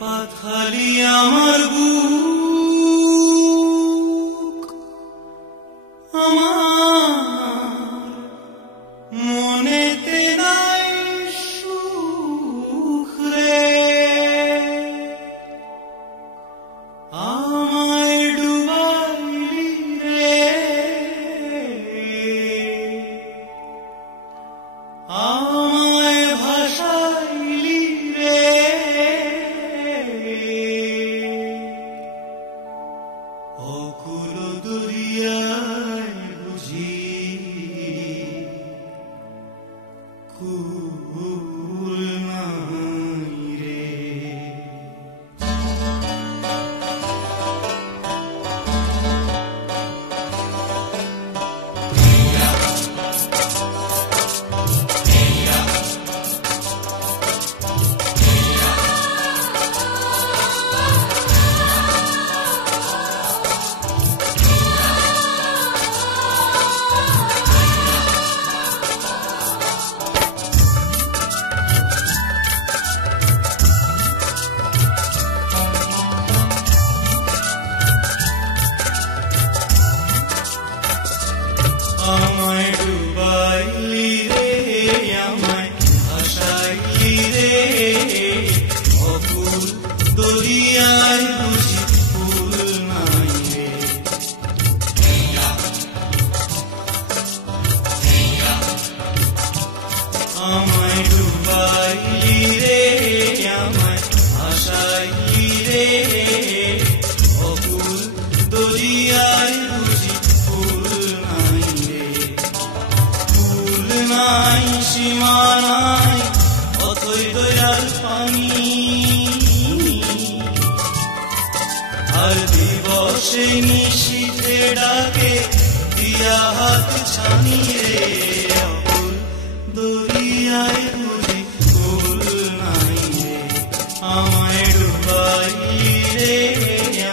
পাথালি আমার বুক, আমার মনেতে নাই সুখ রে, আমায় ডুবাইলি রে, আমায় ভাসাইলি রে, অকুল দরিয়ায় বুঝি কুল নাই রে। আমায় ডুবাইলি রে, আমায় ভাসাইলি রে, অকুল দরিয়ায় বুঝি কুল নাই রে। আমায় ডুবাইলি রে, আমায় ভাসাইলি রে, অকুল দরিয়ায় বুঝি কুল নাই রে। কুল নাই, সীমা নাই, অথই দয়ার পানি, আর দিবসে নিশীথে ডাকে দিয়া হাত ছানি রে, অকুল দরিয়ায় বুঝি কুল নাই রে। আমায় ডুবাইলি রে,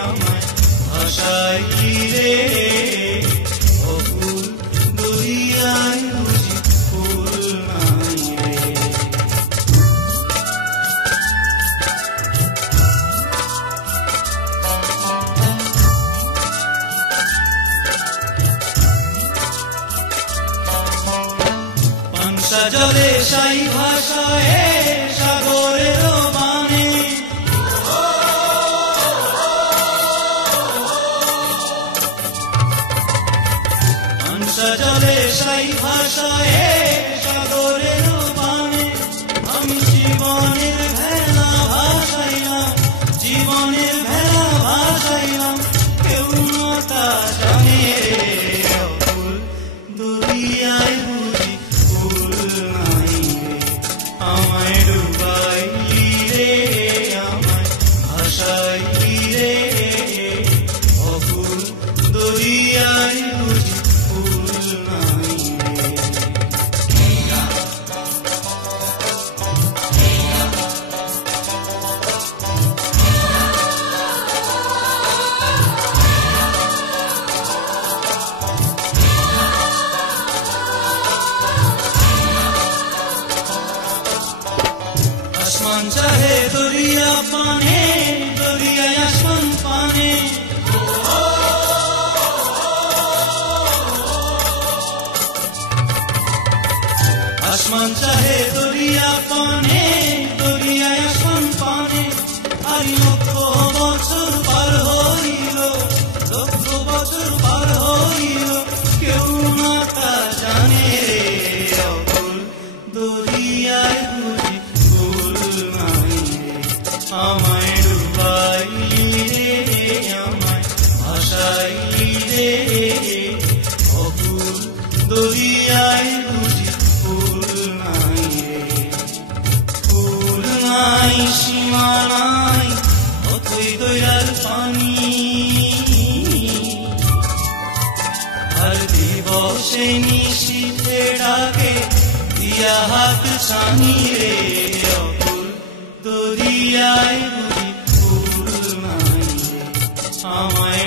আমায় ভাসাইলি রে, অকুল দরিয়ায় বুঝি কুল নাই রে। পাংশা জলে সাই ভাষায় সাগরের বাণে, পাংশা জলে সাই ভাষায় সাগরের বাণে, আমি জীবনের ভেলা ভাসাইলাম, জীবনের ভেলা ভাসাইলাম, কেউ না তা জানে রে, অকুল দরিয়ায় বুঝি কুল নাই রে। আমায় ডুবাইলি রে, আমায় ভাসাইলি রে, অকুল দরিয়ায় বুঝি কুল নাই রে। আসমান চাহে দরিয়া পানে, দরিয়ায় আসমান পানে, আসমান চাহে দরিয়া পানে, দরিয়ায় আসমান পানে, আর লক্ষ বছর পার হইল, লক্ষ বছর পার হইল, কেউ না তা জানে রে, অকুল দরিয়ায় বুঝি কুল নাই রে। আমায় ডুবাইলি রে, আমায় ভাসাইলি রে, অকুল দরিয়ায় বুঝি কুল নাই রে। কুল নাই, সীমা নাই, অথই দয়ার পানি, আর দিবসে নিশীথে ডাকে দিয়া হাত ছানি রে, অকুল দরিয়ায় বুঝি কুল নাই রে। আমায়